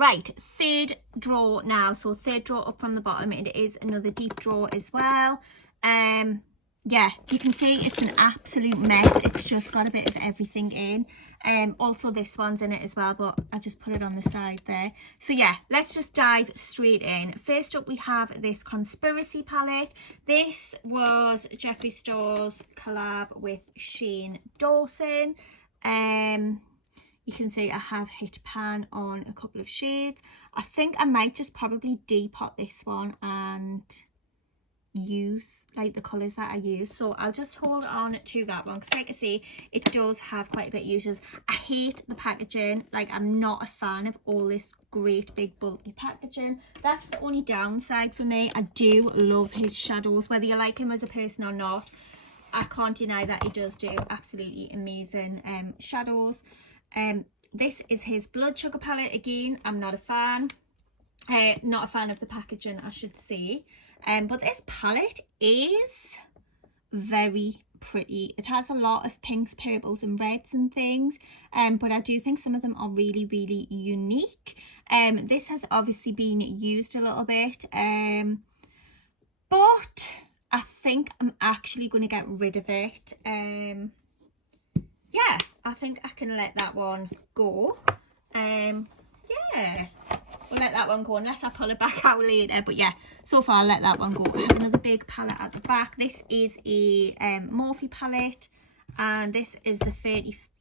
Right, third drawer now. So third drawer up from the bottom. It is another deep drawer as well. Yeah, you can see it's an absolute mess. It's just got a bit of everything in. Also this one's in it as well, but I just put it on the side there. So yeah, let's just dive straight in. First up, we have this Conspiracy palette. This was Jeffree Star's collab with Shane Dawson. You can see I have hit pan on a couple of shades. I think I might just probably depot this one and use like the colours that I use. So I'll just hold on to that one because, like I say, it does have quite a bit of uses. I hate the packaging. Like, I'm not a fan of all this great big bulky packaging. That's the only downside for me. I do love his shadows, whether you like him as a person or not. I can't deny that he does do absolutely amazing shadows. This is his Blood Sugar palette. Again, I'm not a fan. Not a fan of the packaging, I should say. But this palette is very pretty. It has a lot of pinks, purples and reds and things, but I do think some of them are really, really unique. This has obviously been used a little bit, but I think I'm actually going to get rid of it. Yeah, I think I can let that one go. Yeah, we'll let that one go unless I pull it back out later. But yeah, so far I'll let that one go. I have another big palette at the back. This is a Morphe palette, and this is the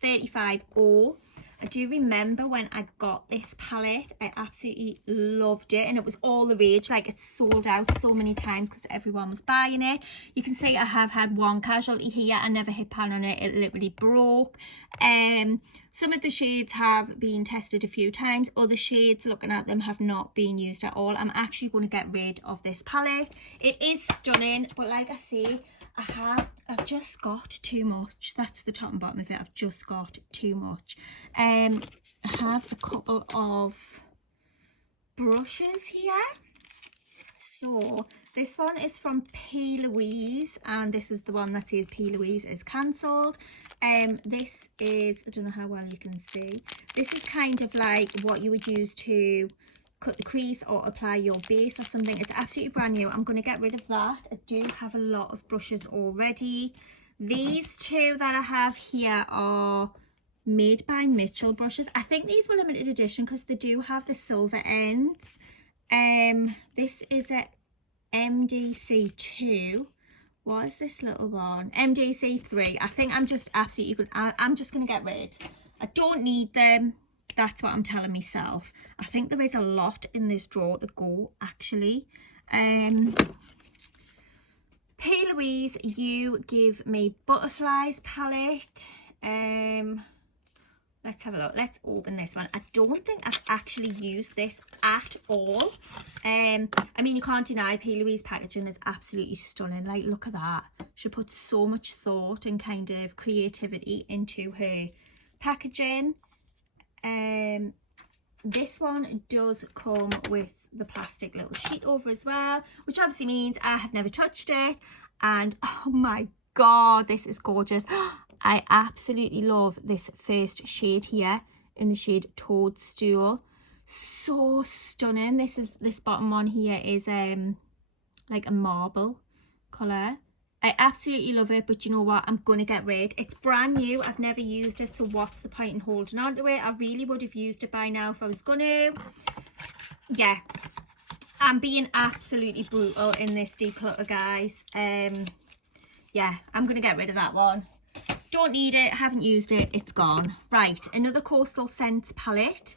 35O. I do remember when I got this palette, I absolutely loved it, and it was all the rage. Like, it's sold out so many times because everyone was buying it. You can see I have had one casualty here. I never hit pan on it. It literally broke. Some of the shades have been tested a few times. Other shades, looking at them, have not been used at all. I'm actually going to get rid of this palette. It is stunning, but like I say, I've just got too much. That's the top and bottom of it. I've just got too much. I have a couple of brushes here. So this one is from P. Louise, and this is the one that says P. Louise is cancelled. This is, I don't know how well you can see, this is kind of like what you would use to cut the crease or apply your base or something. It's absolutely brand new. I'm going to get rid of that. I do have a lot of brushes already. These two that I have here are Made by Mitchell brushes. I think these were limited edition because they do have the silver ends. This is a MDC2. What is this little one? MDC3. I think I'm just absolutely good. I'm just going to get rid. I don't need them. That's what I'm telling myself. I think there is a lot in this drawer to go, actually. P. Louise, you give me Butterflies palette. Let's have a look. Let's open this one. I don't think I've actually used this at all. I mean, you can't deny P. Louise packaging is absolutely stunning. Like, look at that. She put so much thought and kind of creativity into her packaging. This one does come with the plastic little sheet over as well, which obviously means I have never touched it. And oh my god, this is gorgeous. I absolutely love this first shade here in the shade Toadstool. So stunning. This bottom one here is like a marble colour. I absolutely love it, but you know what? I'm going to get rid. It's brand new. I've never used it, so what's the point in holding on to it? I really would have used it by now if I was going to. Yeah, I'm being absolutely brutal in this declutter, guys. Yeah, I'm going to get rid of that one. Don't need it, haven't used it, it's gone. Right, another Coastal Scents palette.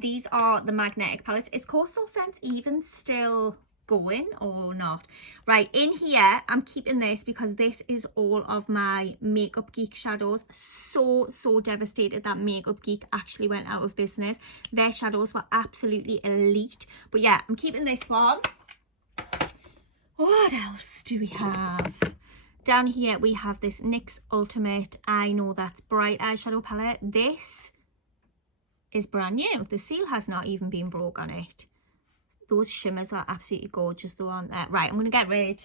These are the magnetic palettes. Is Coastal Scents even still going or not? Right, in here I'm keeping this because this is all of my Makeup Geek shadows. So devastated that Makeup Geek actually went out of business. Their shadows were absolutely elite. But yeah, I'm keeping this one. What else do we have? Down here we have this NYX Ultimate I Know That's Bright eyeshadow palette. This is brand new. The seal has not even been broke on it. Those shimmers are absolutely gorgeous, the one there. Right, I'm going to get rid.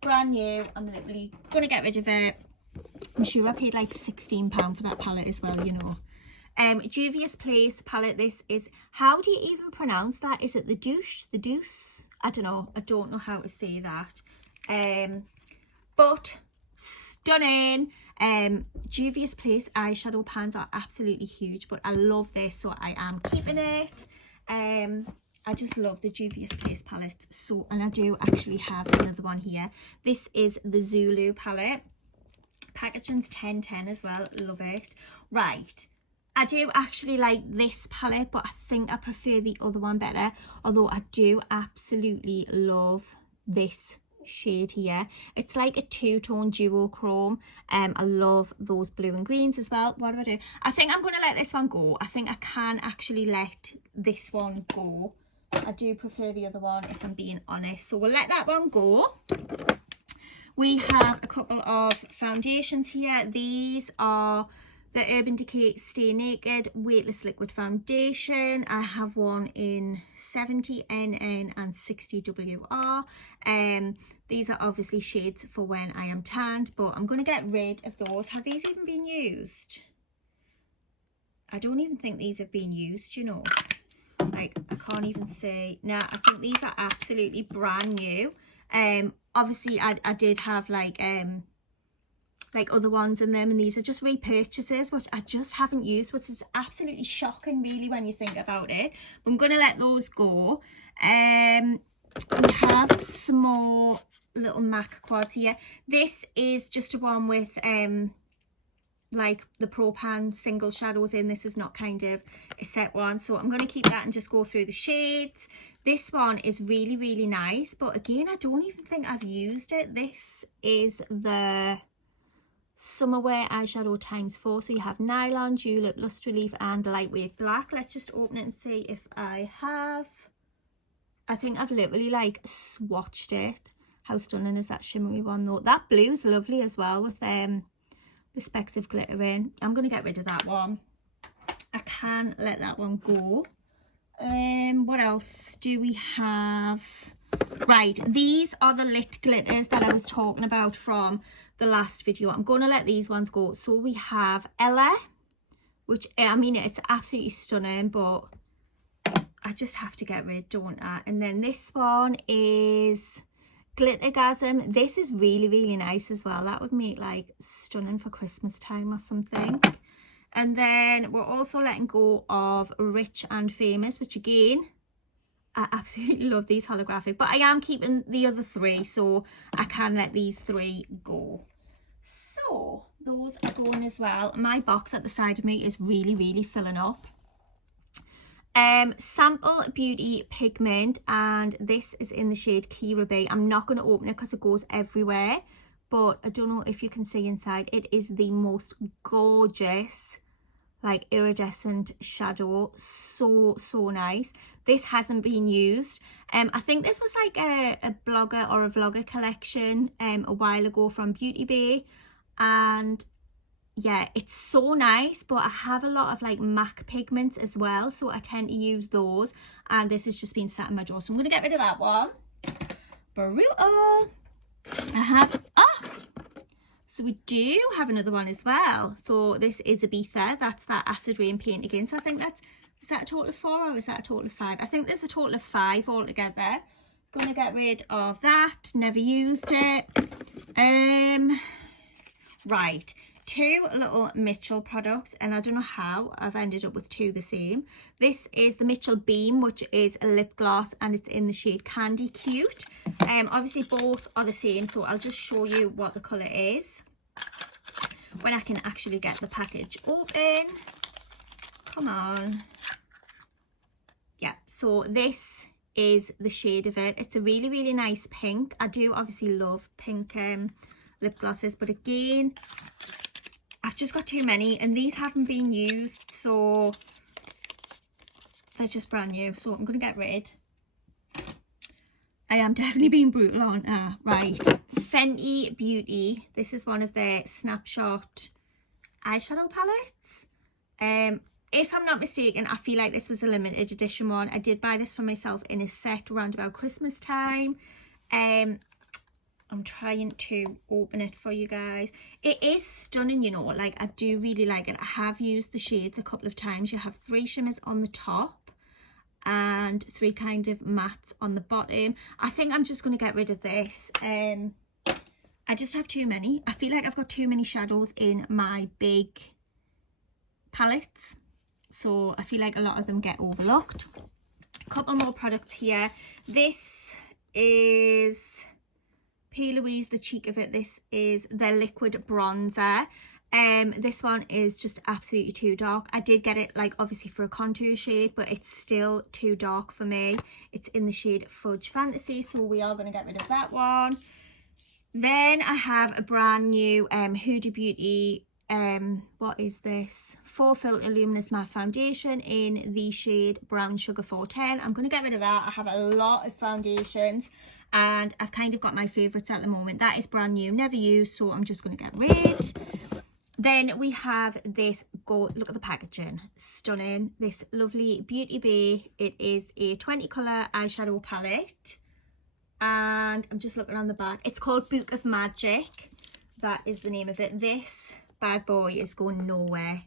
Brand new. I'm literally going to get rid of it. I'm sure I paid like £16 for that palette as well, you know. Juvia's Place palette. This is, how do you even pronounce that? Is it the Deuce? I don't know how to say that. But stunning. Juvia's Place eyeshadow pans are absolutely huge, but I love this, so I am keeping it. I just love the Juvia's Place palette. So, and I do actually have another one here. This is the Zulu palette. Packaging's 10/10 as well. Love it. Right. I do actually like this palette, but I think I prefer the other one better. Although I do absolutely love this shade here. It's like a two-tone duochrome. I love those blue and greens as well. What do I do? I think I'm going to let this one go. I think I can actually let this one go. I do prefer the other one, if I'm being honest. So we'll let that one go. We have a couple of foundations here. These are the Urban Decay Stay Naked Weightless Liquid Foundation. I have one in 70 NN and 60 WR. These are obviously shades for when I am tanned, but I'm going to get rid of those. Have these even been used? I don't even think these have been used, you know. Like, I can't even say. Nah, I think these are absolutely brand new. Obviously I did have like other ones in them, and these are just repurchases which I just haven't used, which is absolutely shocking really when you think about it. But I'm gonna let those go. We have some more little MAC quads here. This is just a one with like the Pro Pan single shadows in. This is not kind of a set one, so I'm going to keep that and just go through the shades. This one is really, really nice, but again, I don't even think I've used it. This is the Summerwear eyeshadow ×4. So you have nylon, julep, lust relief, and lightweight black. Let's just open it and see if I have. I think I've literally like swatched it. How stunning is that shimmery one though? That blue's lovely as well with the specks of glitter in. I'm going to get rid of that one. I can let that one go. What else do we have? Right, these are the lit glitters that I was talking about from the last video. I'm going to let these ones go. So we have Ella, which, I mean, it's absolutely stunning, but I just have to get rid, don't I? And then this one is Glittergasm. This is really, really nice as well. That would make like stunning for Christmas time or something. And then we're also letting go of Rich and Famous, which again, I absolutely love these holographic, but I am keeping the other three, so I can let these three go. So those are going as well. My box at the side of me is really, really filling up. Sample Beauty Pigment, and this is in the shade Kira Bay. I'm not going to open it because it goes everywhere, but I don't know if you can see inside. It is the most gorgeous like iridescent shadow. So nice. This hasn't been used. I think this was like a blogger or a vlogger collection a while ago from Beauty Bay, and yeah, it's so nice. But I have a lot of like MAC pigments as well, so I tend to use those, and this has just been sat in my drawer, so I'm going to get rid of that one. Brutal. I have so we do have another one as well. So this is Ibiza. That's that acid rain paint again. So I think that's, is that a total of 4 or is that a total of 5? I think there's a total of 5 altogether. Gonna get rid of that. Never used it. Right, 2 little Mitchell products, and I don't know how I've ended up with 2 the same. This is the Mitchell Beam, which is a lip gloss, and it's in the shade Candy Cute. Obviously both are the same, so I'll just show you what the colour is when I can actually get the package open. Come on. Yeah, so this is the shade of it. It's a really, really nice pink. I do obviously love pink lip glosses, but again, I've just got too many, and these haven't been used, so they're just brand new, so I'm going to get rid. I am definitely being brutal on right, Fenty Beauty. This is one of their snapshot eyeshadow palettes. If I'm not mistaken, I feel like this was a limited edition one. I did buy this for myself in a set around about Christmas time. I'm trying to open it for you guys. It is stunning, you know, like I do really like it. I have used the shades a couple of times. You have 3 shimmers on the top and 3 kind of mattes on the bottom. I think I'm just going to get rid of this. I just have too many. I feel like I've got too many shadows in my big palettes, so I feel like a lot of them get overlooked. A couple more products here. This is P. Louise, the cheek of it. This is their liquid bronzer. This one is just absolutely too dark. I did get it like obviously for a contour shade, but it's still too dark for me. It's in the shade Fudge Fantasy, so we are going to get rid of that one. Then I have a brand new Huda Beauty, what is this? 4 Filter Luminous Matte Foundation in the shade Brown Sugar 410. I'm going to get rid of that. I have a lot of foundations and I've kind of got my favourites at the moment. That is brand new, never used, so I'm just going to get rid. Then we have this, look at the packaging, stunning. This lovely Beauty Bay. It is a 20 colour eyeshadow palette. And I'm just looking on the back. It's called Book of Magic. That is the name of it. This bad boy is going nowhere.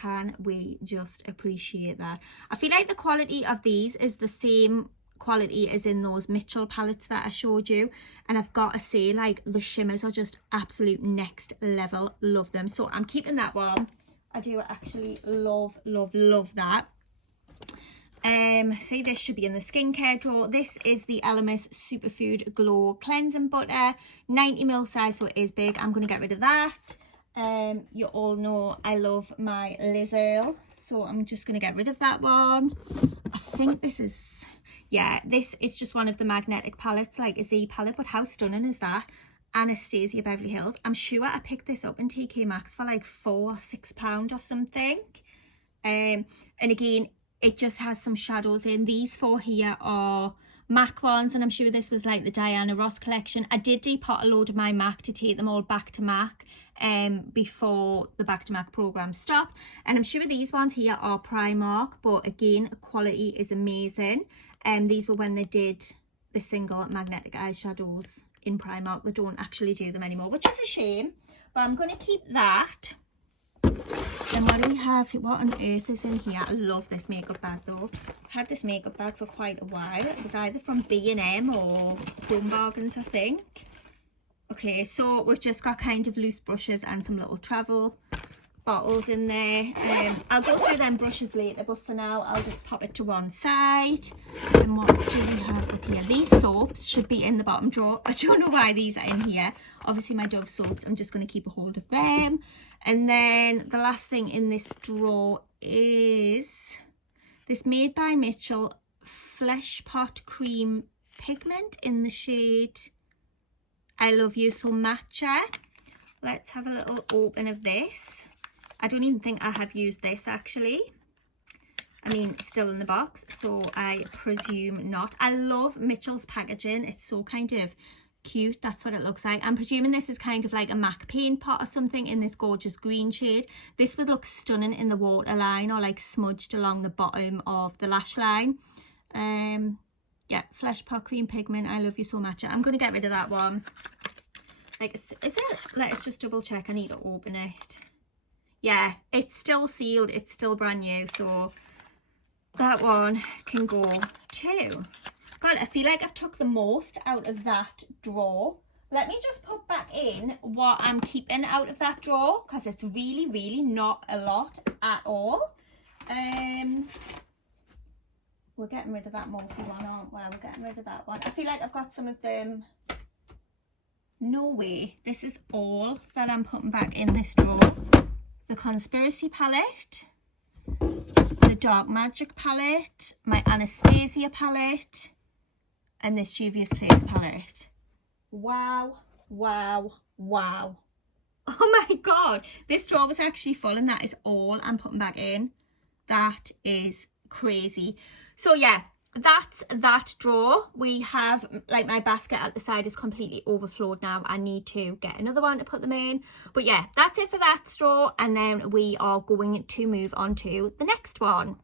Can we just appreciate that? I feel like the quality of these is the same quality as in those Mitchell palettes that I showed you. And I've got to say, like, the shimmers are just absolute next level. Love them. So I'm keeping that one. I do actually love that. See, this should be in the skincare drawer. This is the Elemis Superfood Glow Cleansing Butter, 90ml size, so it is big. I'm going to get rid of that. You all know I love my Liz Earle, so I'm just going to get rid of that one. I think this is, yeah, this is just one of the magnetic palettes, like a Z palette, but how stunning is that? Anastasia Beverly Hills. I'm sure I picked this up in TK Maxx for like £4 or £6 or something. And again, it just has some shadows in. These 4 here are MAC ones, and I'm sure this was like the Diana Ross collection. I did depot a load of my MAC to take them all back to MAC before the Back to MAC program stopped. And I'm sure these ones here are Primark, but again, quality is amazing. These were when they did the single magnetic eyeshadows in Primark. They don't actually do them anymore, which is a shame, but I'm going to keep that. Then what do we have? What on earth is in here? I love this makeup bag though. I've had this makeup bag for quite a while. It was either from B&M or Home Bargains, I think. Okay, so we've just got kind of loose brushes and some little travel bottles in there. I'll go through them brushes later, but for now I'll just pop it to one side. And what do we have up here? These soaps should be in the bottom drawer. I don't know why these are in here. Obviously my Dove soaps, I'm just going to keep a hold of them. And then the last thing in this drawer is this Made by Mitchell Flesh Pot Cream Pigment in the shade I Love You So Matcha. Let's have a little open of this. I don't even think I have used this actually. I mean, it's still in the box, so I presume not. I love Mitchell's packaging. It's so kind of cute. That's what it looks like. I'm presuming this is kind of like a MAC paint pot or something in this gorgeous green shade. This would look stunning in the waterline or like smudged along the bottom of the lash line. Yeah, Flesh Pot Cream Pigment, I Love You So Much. I'm going to get rid of that one. Like, is it? Let's just double check. I need to open it. Yeah, it's still sealed. It's still brand new, so that one can go too. God, I feel like I've took the most out of that drawer. Let me just put back in what I'm keeping out of that drawer, because it's really not a lot at all. We're getting rid of that Morphe one, aren't we? We're getting rid of that one. I feel like I've got some of them. No way. This is all that I'm putting back in this drawer. The Conspiracy palette, the Dark Magic palette, my Anastasia palette, and this Juvia's Place palette. Wow. Oh my god, this drawer was actually full, and that is all I'm putting back in. That is crazy. So yeah, that's that drawer. We have, like, my basket at the side is completely overflowed now. I need to get another one to put them in. But yeah, that's it for that drawer, and then we are going to move on to the next one.